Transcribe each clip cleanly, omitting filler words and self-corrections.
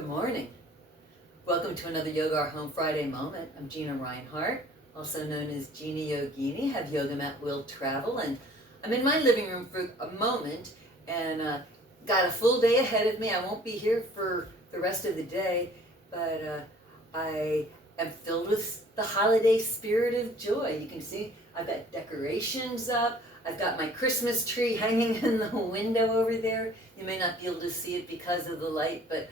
Good morning. Welcome to another Yoga Our Home Friday Moment. I'm Gina Reinhart, also known as Gina Yogini. Have yoga mat will travel, and I'm in my living room for a moment, and got a full day ahead of me. I won't be here for the rest of the day, but I am filled with the holiday spirit of joy. You can see I've got decorations up. I've got my Christmas tree hanging in the window over there. You may not be able to see it because of the light, but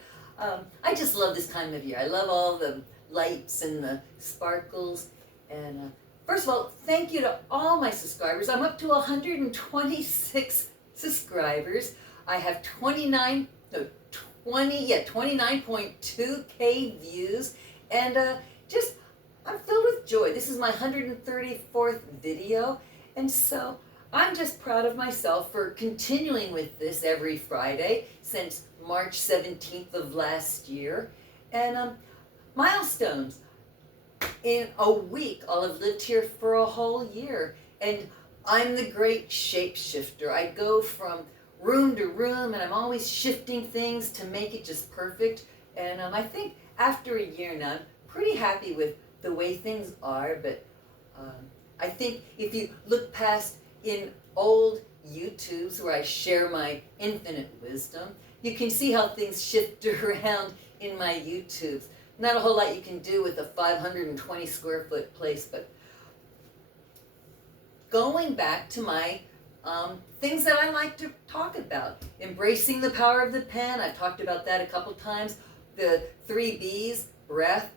I just love this time of year. I love all the lights and the sparkles. And first of all, thank you to all my subscribers. I'm up to 126 subscribers. I have 29.2K views, and I'm filled with joy. This is my 134th video, and so I'm just proud of myself for continuing with this every Friday since March 17th of last year. And milestones. In a week, I'll have lived here for a whole year, and I'm the great shapeshifter. I go from room to room, and I'm always shifting things to make it just perfect. And I think after a year now, I'm pretty happy with the way things are, but I think if you look past in old YouTubes where I share my infinite wisdom, you can see how things shift around in my YouTubes. Not a whole lot you can do with a 520 square foot place, but going back to my things that I like to talk about. Embracing the power of the pen, I've talked about that a couple times. The 3 B's, breath,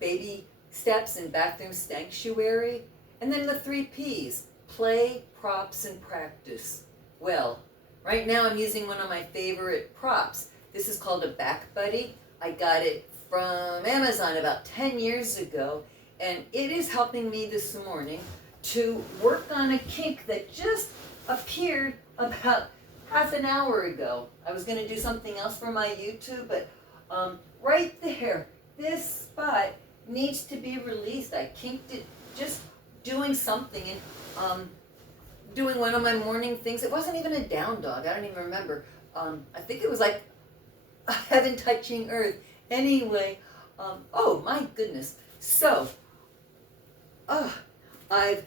baby steps, and bathroom sanctuary. And then the 3 P's, play, props, and practice. Well, right now I'm using one of my favorite props. This is called a Back Buddy. I got it from Amazon about 10 years ago, and it is helping me this morning to work on a kink that just appeared about half an hour ago. I was going to do something else for my YouTube, but right there, this spot needs to be released. I kinked it just doing something, and doing one of my morning things. It wasn't even a down dog. I don't even remember. I think it was like heaven touching earth. Anyway, oh my goodness. So, I've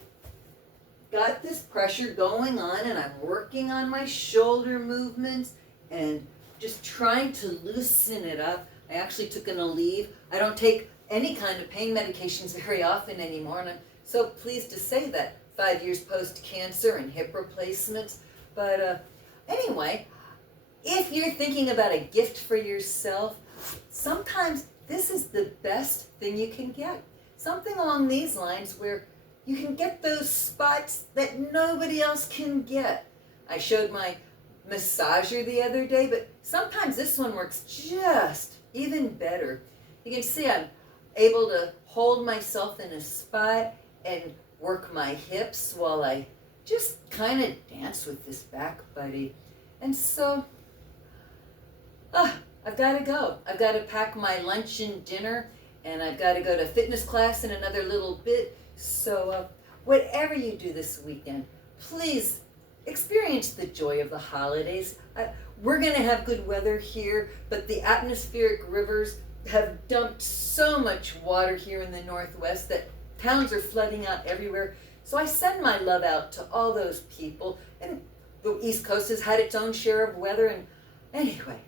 got this pressure going on, and I'm working on my shoulder movements and just trying to loosen it up. I actually took an Aleve. I don't take any kind of pain medications very often anymore, and I'm so pleased to say that 5 years post-cancer and hip replacements. But anyway, if you're thinking about a gift for yourself, sometimes this is the best thing you can get. Something along these lines where you can get those spots that nobody else can get. I showed my massager the other day, but sometimes this one works just even better. You can see I'm able to hold myself in a spot and work my hips while I just kind of dance with this Back Buddy. And so, I've got to go. I've got to pack my lunch and dinner, and I've got to go to fitness class in another little bit. So whatever you do this weekend, please experience the joy of the holidays. We're going to have good weather here, but the atmospheric rivers have dumped so much water here in the Northwest that towns are flooding out everywhere. So I send my love out to all those people. And the East Coast has had its own share of weather. And anyway,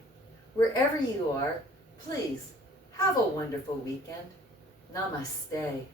wherever you are, please have a wonderful weekend. Namaste.